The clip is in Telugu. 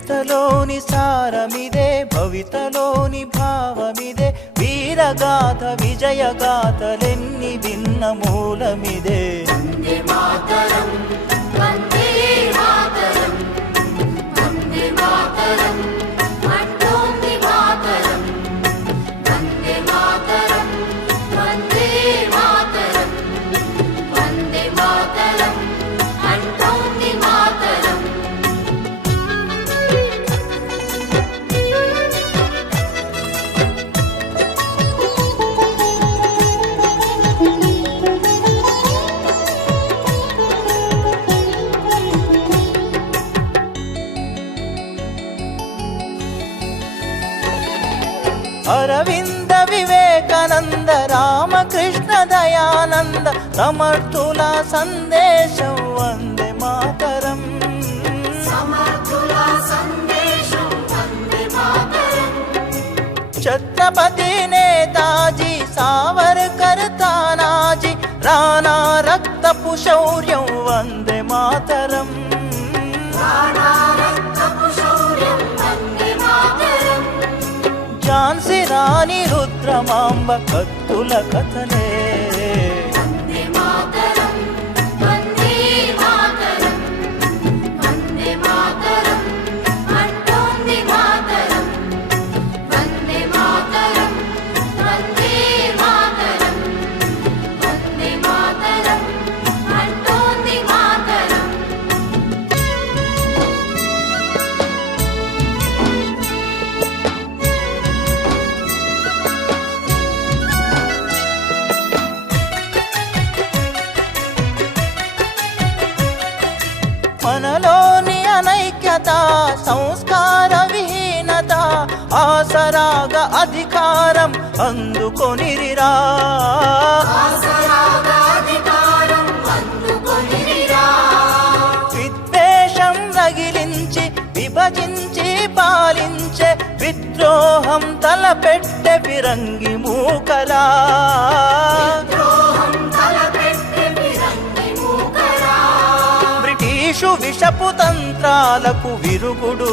కవితలోని సారమిదే, భవితలోని భావమిదే, వీరగాథ విజయగాథలెన్ని భిన్న మూలమిదే. వందే మాతరం, వందే మాతరం, వందే మాతరం అంటోంది మాతరం. వందే మాతరం, వందే మాతరం, వందే మాతరం అంటోంది మాతరం. అరవింద వివేకానంద రామకృష్ణ దయానంద సమర్థుల సందేశం వందే మాతరం. సమర్థుల సందేశం వందే మాతరం. ఛత్రపతి నేతాజీ సావర్కర్ తానాజీ రాణా రక్తపు శౌర్యం వందే మాతరం. రాణా రక్తపు శౌర్యం వందే మాతరం. ఝాన్సీ రాణి రుద్రమాంబ కత్తుల కథలే. వందే మాతరం, వందే మాతరం, వందే మాతరం అంటోంది మాతరం. వందే మాతరం, వందే మాతరం, వందే మాతరం అంటోంది మాతరం. మనలోని అనైక్యత సంస్కార విహీనత ఆసరాగ అధికారం అందుకొనిరిరా. ఆసరాగా అధికారం అందుకొనిరా. విద్వేషం రగిలించి విభజించి పాలించే విద్రోహం తలపెట్టె ఫిరంగి మూకలా. ద్రోహం తలపెట్టె ఫిరంగి మూకరా. బ్రిటిషు విషపు తంత్రాలకు విరుగుడు